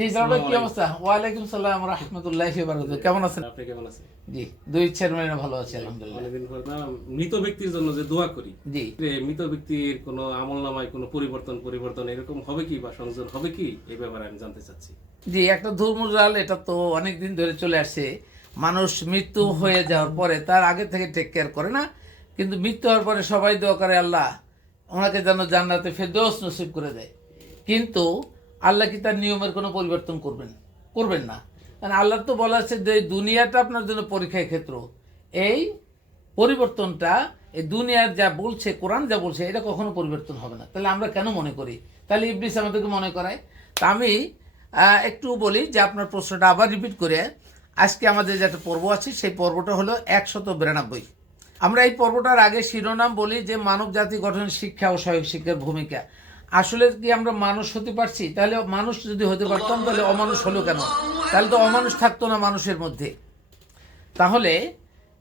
জি সাহেব কি অবস্থা? ওয়ালাইকুম সালাম কেমন আছেন? আপনি কেমন আছেন? জি দুই ভালো আছে আলহামদুলিল্লাহ। অনেকদিন মৃত ব্যক্তির জন্য যে দোয়া করি জি। মৃত ব্যক্তির কোনো আমল কোনো পরিবর্তন পরিবর্তন এরকম হবে কি বা সংযোজন হবে কি এই ব্যাপারে আমি জানতে চাচ্ছি। জি একটা ধর্মজাল এটা তো অনেক দিন ধরে চলে আসে। মানুষ মৃত্যু হয়ে যাওয়ার পরে তার আগে থেকে টেক কেয়ার করে না কিন্তু মৃত্যু হওয়ার পরে সবাই দোয়া করে আল্লাহ ওনাকে যেন জান্নাতে ফেরদৌস নসিব করে দেয়। কিন্তু আল্লাহ কি তার নিয়মের কোনো পরিবর্তন করবেন? করবেন না। কারণ আল্লাহ তো বলা আছে যে দুনিয়াটা আপনার জন্য পরীক্ষার ক্ষেত্র। এই পরিবর্তনটা, এই দুনিয়ার যা বলছে, কোরআন যা বলছে, এটা কখনো পরিবর্তন হবে না। তাহলে আমরা কেন মনে করি? তাহলে ইবলিস আমাদেরকে মনে করায়। তা আমি একটু বলি যে আপনার প্রশ্নটা আবার রিপিট করে। আজকে আমাদের যে একটা পর্ব আছে, সেই পর্বটা হলো একশত বিরানব্বই। আমরা এই পর্বটার আগে শিরোনাম বলি যে মানব জাতি গঠনের শিক্ষা ও সহায়ক শিক্ষার ভূমিকা। আসলে কি আমরা মানুষ হতে পারছি? তাহলে মানুষ যদি হতে পারতাম, তাহলে অমানুষ হলো কেন? তাহলে তো অমানুষ থাকতো না মানুষের মধ্যে। তাহলে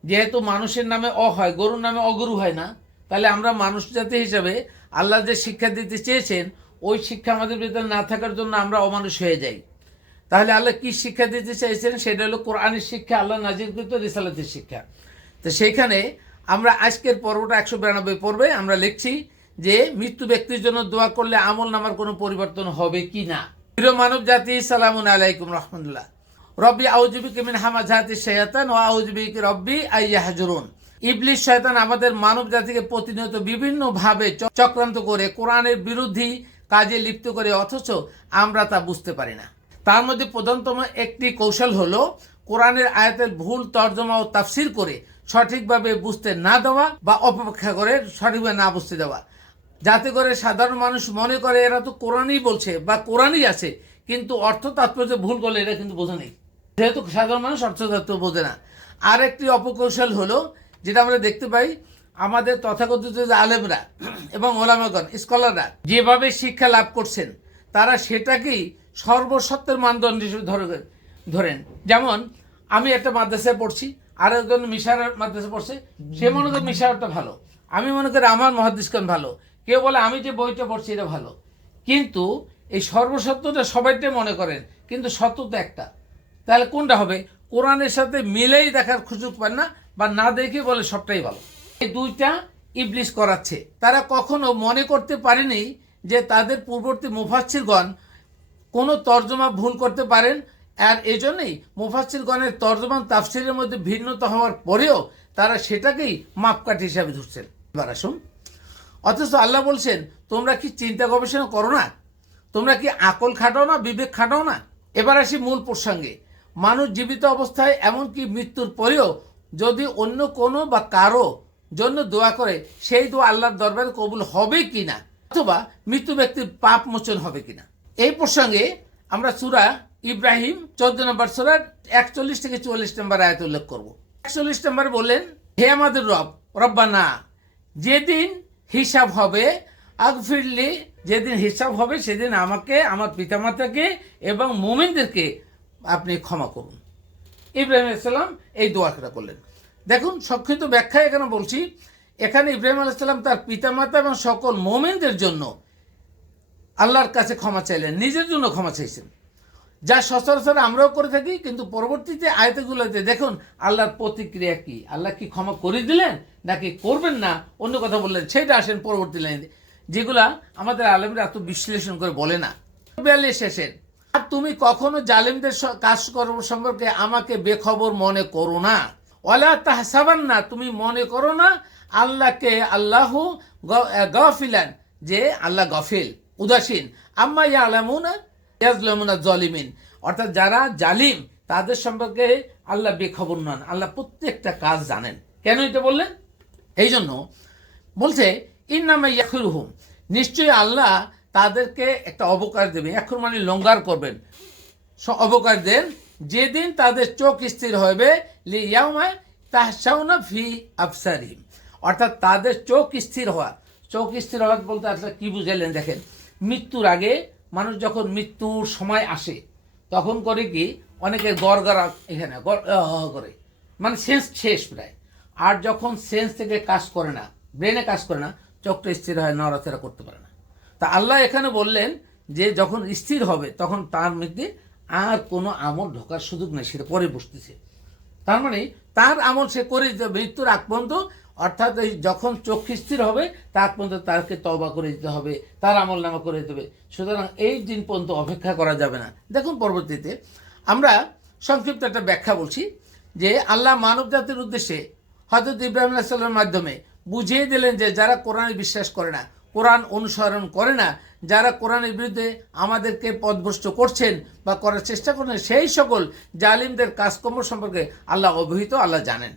যেহেতু মানুষের নামে অ হয়, গরুর নামে অগরু হয় না, তাহলে আমরা মানুষ জাতি হিসাবে আল্লাহ যে শিক্ষা দিতে চেয়েছেন, ওই শিক্ষা আমাদের ভিতরে না থাকার জন্য আমরা অমানুষ হয়ে যাই। তাহলে আল্লাহ কি শিক্ষা দিতে চাইছেন সেটা হলো কোরআনের শিক্ষা, আল্লাহ নাজিরকৃত রিসালাতের শিক্ষা। তো সেইখানে আমরা আজকের পর্বটা একশো বিরানব্বই পর্বে আমরা লিখছি যে মৃত্যু ব্যক্তির জন্য দোয়া করলে আমল নামার কোনো পরিবর্তন হবে কি না? প্রিয় মানব জাতি, সালামুন আলাইকুম রহমতুল্লাহ। রব্বি আউজুবিক মিন হামাজাতি শয়াতান ও আউজুবিক রব্বি আইয়াহজুরুন ইবলিশ শয়তান আমাদের মানব জাতিকে প্রতিনিয়ত বিভিন্ন ভাবে চক্রান্ত করে কোরআনের বিরোধী কাজে লিপ্ত করে, অথচ আমরা তা বুঝতে পারি না। তার মধ্যে প্রধানতম একটি কৌশল হলো কোরআনের আয়াতের ভুল তর্জমা ও তাফসির করে সঠিকভাবে বুঝতে না দেওয়া বা অপেক্ষা করে সঠিকভাবে না বুঝতে দেওয়া। যাতে করে সাধারণ মানুষ মনে করে এরা তো কোরআনই বলছে বা কোরআনই আছে, কিন্তু অর্থ তাৎপর্য ভুল করলে এটা কিন্তু বোঝা নেই। যেহেতু সাধারণ মানুষ অর্থ তাৎপর্য বোঝে না। আর একটি অপকৌশল হলো, যেটা আমরা দেখতে পাই, আমাদের তথাকথিত যে আলেমরা এবং ওলামাগণ, স্কলাররা যেভাবে শিক্ষা লাভ করছেন, তারা সেটাকেই সর্বসত্বের মানদণ্ড হিসেবে ধরে ধরেন। যেমন, আমি একটা মাদ্রাসায় পড়ছি আর একজন মিশারের মাদ্রাসায় পড়ছে, সে মনে করে মিশারটা ভালো। আমি মনে করি আমার মহাদিসখান ভালো। কেউ বলে, আমি যে বইটা পড়ছি এটা ভালো। কিন্তু এই সর্বসত্যটা সবাইটাই মনে করেন, কিন্তু সত্য তো একটা। তাহলে কোনটা হবে? কোরআনের সাথে মিলেই দেখার সুযোগ পান না, বা না দেখে বলে সবটাই ভালো। এই দুইটা ইবলিশ করাচ্ছে। তারা কখনো মনে করতে পারেনি যে তাদের পূর্ববর্তী মুফাচ্ছিরগণ কোনো তর্জমা ভুল করতে পারেন, আর এজন্যই মুফাসিরগণের তর্জমান তাফসিরের মধ্যে ভিন্নতা হওয়ার পরেও তারা সেটাকেই মাপকাঠি হিসাবে ধরছেন। এবার আসুন অথচ আল্লাহ বলছেন, তোমরা কি চিন্তা গবেষণা করো না? তোমরা কি আকল খাটাও না, বিবেক খাটাও না? এবার আসি মূল প্রসঙ্গে। মানুষ জীবিত অবস্থায় এমনকি মৃত্যুর পরেও যদি অন্য কোনো বা কারও জন্য দোয়া করে, সেই দোয়া আল্লাহর দরবারে কবুল হবে কিনা অথবা মৃত্যু ব্যক্তির পাপ মোচন হবে কিনা এই প্রসঙ্গে আমরা সুরা ইব্রাহিম, চোদ্দ নম্বর সুরার একচল্লিশ থেকে চুয়াল্লিশ নম্বর আয়াত উল্লেখ করব। একচল্লিশ নম্বর বললেন, হে আমাদের রব, রব্বানা, যেদিন হিসাব হবে। আগফিরলি যেদিন হিসাব হবে, সেদিন আমাকে, আমার পিতামাতাকে এবং মোমিনদেরকে আপনি ক্ষমা করুন। ইব্রাহিম আলাইসাল্লাম এই দোয়াটা করলেন। দেখুন, সংক্ষিপ্ত ব্যাখ্যা এখানে বলছি, এখানে ইব্রাহিম আলাইসাল্লাম তার পিতামাতা এবং সকল মোমেনদের জন্য আল্লাহর কাছে ক্ষমা চাইলেন, নিজের জন্য ক্ষমা চাইছেন। যা সচরাচর আমরাও করে থাকি, কিন্তু পরবর্তীতে আয়তগুলোতে দেখুন আল্লাহর প্রতিক্রিয়া কি? আল্লাহ কি ক্ষমা করে দিলেন নাকি করবেন না? অন্য কথা বললেন সেটা আসেন পরবর্তী লাইনে। যেগুলা আমাদের আলেমরা এত বিশ্লেষণ করে বলে না। বিয়াল্লিশ শেষের, আর তুমি কখনো জালিমদের কাজকর্ম সম্পর্কে আমাকে বেখবর মনে করো না। ওলা তাহসাবান না, তুমি মনে করো না আল্লাহকে আল্লাহ গফিলান, যে আল্লাহ গফিল, উদাসীন। আম্মা ইয়া আলামুনা জলিমিন। অর্থাৎ যারা জালিম, তাদের সম্পর্কে আল্লাহ বেখবর নন। আল্লাহ প্রত্যেকটা কাজ জানেন। কেন এটা বললেন? এই জন্য বলছে, ইন্নামা ইয়াকুরহুম নিশ্চয়ই আল্লাহ তাদেরকে একটা অবকাশ দেবে এখন মানে লঙ্গার করবেন। অবকাশ দেন, যেদিন তাদের চোখ স্থির হবে ফি আফসারিম অর্থাৎ তাদের চোখ স্থির হওয়া। চোখ স্থির হওয়া বলতে আসলে কি বুঝাইলেন? দেখেন, মৃত্যুর আগে মানুষ যখন মৃত্যুর সময় আসে, তখন করে কি অনেকে গড়গড়া এখানে করে। মানে সেন্স শেষ প্রায়। আর যখন সেন্স থেকে কাজ করে না ব্রেনে কাজ করে না, চোখটা স্থির হয়, নড়াচড়া করতে পারে না। তা আল্লাহ এখানে বললেন যে যখন স্থির হবে, তখন তার মধ্যে আর কোনো আমল ঢোকার সুযোগ নেই, সেটা পরে বসতেছে। তার মানে তার আমল সে করে মৃত্যুর আগ পর্যন্ত অর্থাৎ এই যখন চোখ স্থির হবে, তার পর্যন্ত তাকে তবা করে দিতে হবে, তার আমল নামা করে দিতে হবে। সুতরাং এই দিন পর্যন্ত অপেক্ষা করা যাবে না। দেখুন পরবর্তীতে আমরা সংক্ষিপ্ত একটা ব্যাখ্যা বলছি যে আল্লাহ মানব জাতির উদ্দেশ্যে হজরত ইব্রাহিম আলাইসাল্লামের মাধ্যমে বুঝিয়ে দিলেন যে যারা কোরআনে বিশ্বাস করে না, কোরআন অনুসরণ করে না, যারা কোরআনের বিরুদ্ধে আমাদেরকে পদভ্রষ্ট করছেন বা করার চেষ্টা করছেন, সেই সকল জালিমদের কাজকর্ম সম্পর্কে আল্লাহ অবহিত, আল্লাহ জানেন।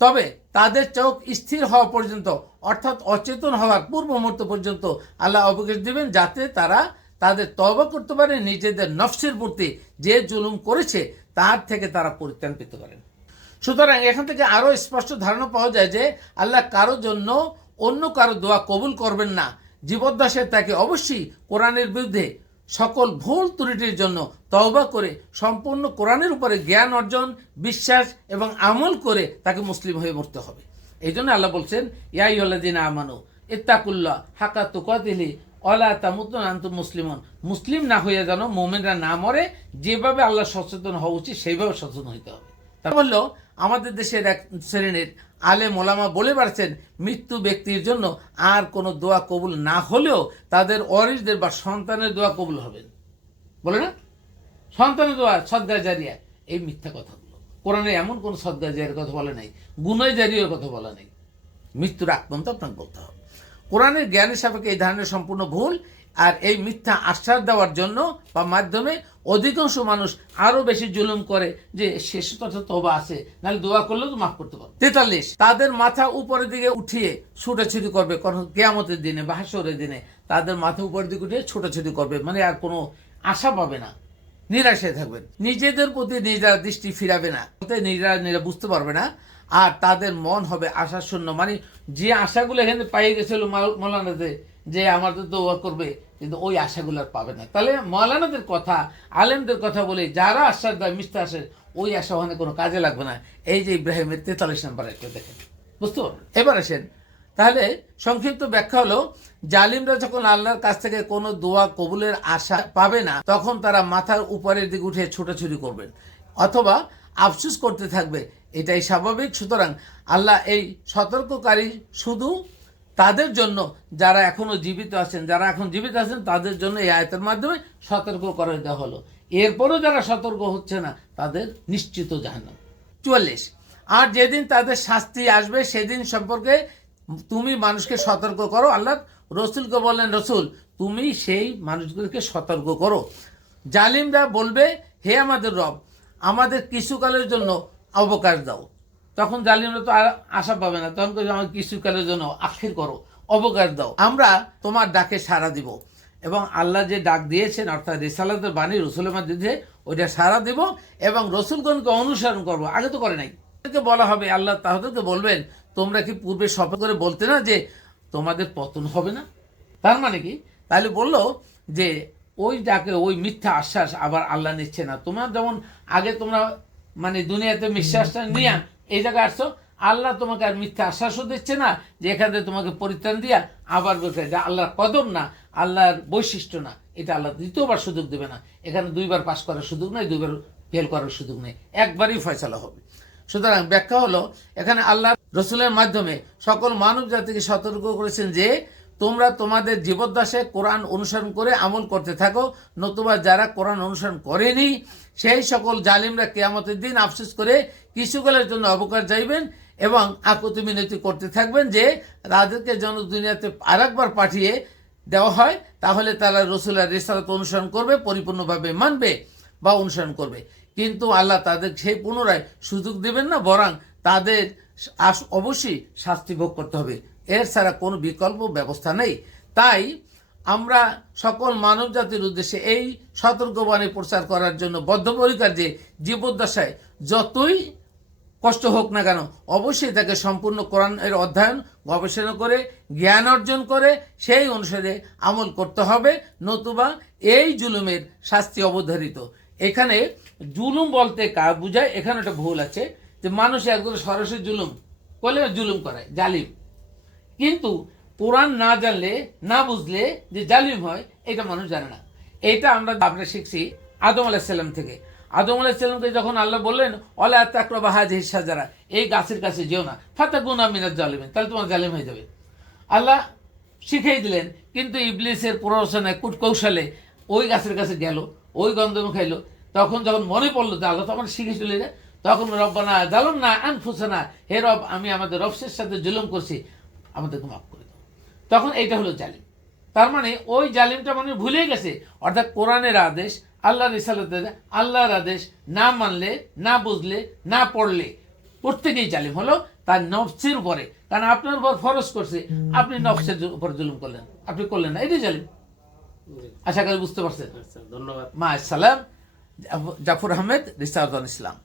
তবে তাদের চোখ স্থির হওয়া পর্যন্ত, অর্থাৎ অচেতন হওয়ার পূর্ব মুহূর্ত পর্যন্ত আল্লাহ অবকাশ দিবেন যাতে তারা তাদের তবা করতে পারে, নিজেদের নফসের প্রতি যে জুলুম করেছে তার থেকে তারা পরিত্রাণ পেতে পারেন সুতরাং এখান থেকে আরও স্পষ্ট ধারণা পাওয়া যায় যে আল্লাহ কারোর জন্য অন্য কারও দোয়া কবুল করবেন না। জীবদ্দশায় তাকে অবশ্যই কোরআনের বিরুদ্ধে সকল ভুল ত্রুটির জন্য তওবা করে সম্পূর্ণ কোরআনের উপরে জ্ঞান অর্জন, বিশ্বাস এবং আমল করে তাকে মুসলিম হয়ে মরতে হবে। এই জন্য আল্লাহ বলছেন ইয়াইউল্লাদিন আমানু, ইত্তাকুল্লাহ হাকা তুকাতিলি অলা তামুতুন আন্তু মুসলিমন। মুসলিম না হয়ে যেন মোমেনরা না মরে, যেভাবে আল্লাহ সচেতন হওয়া উচিত, সেইভাবে সচেতন হইতে হবে। তা বলল, আমাদের দেশের এক শ্রেণির আলে মোলামা বলে পারছেন মৃত্যু ব্যক্তির জন্য আর কোনো দোয়া কবুল না হলেও তাদের অরিসদের বা সন্তানের দোয়া কবুল হবে। বলে না? সন্তানের দোয়া, সদ্গা জারিয়া। এই মিথ্যা কথাগুলো। কোরআনে এমন কোনো সদ্গা জারিয়ার কথা বলে নাই, গুনয় জারিয়ার কথা বলা নেই। মৃত্যুর আক্রান্ত আপনাকে বলতে হবে। কোরআনের জ্ঞানের সাপেক্ষে এই ধারণা সম্পূর্ণ ভুল, আর এই মিথ্যা আশ্বাস দেওয়ার জন্য বা মাধ্যমে অধিকাংশ মানুষ আরও বেশি জুলুম করে যে শেষ কথা তবা আছে, নাহলে দোয়া করলেও তো মাফ করতে পারবে। তেতাল্লিশ, তাদের মাথা উপরের দিকে উঠিয়ে ছুটাছুটি করবে কারণ কেয়ামতের দিনে বা হাসরের দিনে তাদের মাথা উপরের দিকে উঠিয়ে ছুটাছুটি করবে মানে আর কোনো আশা পাবে না। নিরাশায় থাকবেন। নিজেদের প্রতি নিজেরা দৃষ্টি ফিরাবে না। নিজেরা নিজেরা বুঝতে পারবে না। আর তাদের মন হবে আশা শূন্য মানে যে আশাগুলো এখানে পাইয়ে গেছিল মাল- মৌলানাতে যে আমাদের দোয়া করবে কিন্তু ওই আশাগুলো আর পাবে না। তাহলে মৌলানাদের কথা, আলেমদের কথা বলে যারা আশ্বাস দেয় মিথ্যা আসে ওই আশা ওখানে কোনো কাজে লাগবে না। এই যে ইব্রাহিমের তেতাল্লিশ নাম্বার একটা দেখেন। বুঝতে? পারবেন এবার আসেন। তাহলে সংক্ষিপ্ত ব্যাখ্যা হলো, জালিমরা যখন আল্লাহর কাছ থেকে কোনো দোয়া কবুলের আশা পাবে না, তখন তারা মাথার উপরের দিকে উঠে ছোটাছুটি করবেন। অথবা আফসুস করতে থাকবে, এটাই স্বাভাবিক। সুতরাং আল্লাহ এই সতর্ককারী শুধু তাদের জন্য যারা এখনও জীবিত আছেন, যারা এখন জীবিত আছেন, তাদের জন্য এই আয়তের মাধ্যমে সতর্ক করে দেওয়া হলো। এরপরও যারা সতর্ক হচ্ছে না, তাদের নিশ্চিত জাহান্নাম। চুয়াল্লিশ, আর যেদিন তাদের শাস্তি আসবে, সেদিন সম্পর্কে তুমি মানুষকে সতর্ক করো। আল্লাহ রসুলকে বললেন, রসুল, তুমি সেই মানুষগুলোকে সতর্ক করো। জালিমরা বলবে, হে আমাদের রব, আমাদের কিছুকালের জন্য অবকাশ দাও। তখন জালিমরা তো আর আশা পাবে না। তখন আমাকে কিছুকালের জন্য আখির করো, অবকাশ দাও। আমরা তোমার ডাকে সাড়া দিব এবং আল্লাহ যে ডাক দিয়েছেন, অর্থাৎ রেসালাতের বাণী রসুলের মাধ্যমে, ওইটা সাড়া দেব এবং রসুলগণকে অনুসরণ করব। আগে তো করে নাই। বলা হবে, আল্লাহ তাহলে বলবেন, তোমরা কি পূর্বে শপথ করে বলতে না যে তোমাদের পতন হবে না? তার মানে কি? তাহলে বলল যে, ওই ডাকে ওই মিথ্যা আশ্বাস আবার আল্লাহ নিচ্ছে না। তোমরা যেমন আগে তোমরা মানে দুনিয়াতে বিশ্বাসটা নিয়ে এই জায়গায় আসছো? আল্লাহ তোমাকে আর মিথ্যা আশ্বাসও দিচ্ছে না যে এখানে তোমাকে পরিত্রাণ দিয়া আবার বলছে যে আল্লাহর কদম না, আল্লাহর বৈশিষ্ট্য না। এটা আল্লাহ দ্বিতীয়বার সুযোগ দেবে না। এখানে দুইবার পাশ করার সুযোগ নেই, দুইবার ফেল করার সুযোগ নেই। একবারই ফয়সালা হবে। সুতরাং ব্যাখ্যা হলো, এখানে আল্লাহ রসুলের মাধ্যমে সকল মানব জাতিকে সতর্ক করেছেন যে তোমরা তোমাদের জীবদ্দশায় কোরআন অনুসরণ করে আমল করতে থাকো, নতুবা যারা কোরআন অনুসরণ করেনি, সেই সকল জালিমরা কেয়ামতের দিন আফসোস করে কিছুকালের জন্য অবকার যাইবেন এবং আকুতি মিনতি করতে থাকবেন যে তাদেরকে যেন দুনিয়াতে আরেকবার পাঠিয়ে দেওয়া হয়, তাহলে তারা রসুলের রেসালত অনুসরণ করবে, পরিপূর্ণভাবে মানবে বা অনুসরণ করবে। কিন্তু আল্লাহ তাদের সেই পুনরায় সুযোগ দেবেন না, বরং তাদের অবশ্যই শাস্তি ভোগ করতে হবে। এর ছাড়া কোনো বিকল্প ব্যবস্থা নেই। তাই আমরা সকল মানব জাতির উদ্দেশ্যে এই সতর্কবাণী প্রচার করার জন্য বদ্ধপরিকার যে জীবদ্দশায় যতই কষ্ট হোক না কেন, অবশ্যই তাকে সম্পূর্ণ কোরআনের অধ্যয়ন, গবেষণা করে, জ্ঞান অর্জন করে, সেই অনুসারে আমল করতে হবে, নতুবা এই জুলুমের শাস্তি অবধারিত। এখানে জুলুম বলতে কার বুঝায়, এখানে একটা ভুল আছে যে মানুষ একদম সরাসরি জুলুম করলে জুলুম করে, জালিম। কিন্তু কোরআন না জানলে, না বুঝলে যে জালিম হয়, এটা মানুষ জানে না। এটা আমরা আমরা শিখছি আদম আলাইসাল্লাম থেকে। আদম আলাইসাল্লামকে যখন আল্লাহ বললেন অলা তাকরা বাহাজ সাজারা এই গাছের কাছে যেও না ফাতা গুনা মিনাত জালিমেন তাহলে তোমার জালিম হয়ে যাবে আল্লাহ শিখিয়ে দিলেন, কিন্তু ইবলিসের প্ররোচনায় কূটকৌশলে ওই গাছের কাছে গেল, ওই গন্ধম খাইলো। তখন যখন মনে পড়ল যে আল্লাহ তখন শিখে চলে যায় তখন রব্বানা জালম না আনফুসানা, হে রব, আমি আমাদের রফসের সাথে জুলুম করছি আমাদেরকে মাফ করে দাও। তখন এইটা হলো জালিম। তার মানে ওই জালিমটা মানে ভুলে গেছে। অর্থাৎ কোরআনের আদেশ আল্লাহ রিসালতের আল্লাহর আদেশ না মানলে না বুঝলে না পড়লে প্রত্যেকেই জালিম হলো তার নফসের উপরে। কারণ আপনার উপর ফরজ করছে আপনি নফসের উপর জুলুম করলেন আপনি করলেন না এটাই জালিম। আশা করি বুঝতে পারছেন? আচ্ছা ধন্যবাদ। মা সালাম জাফর আহমেদ রিসাউদ্দান ইসলাম।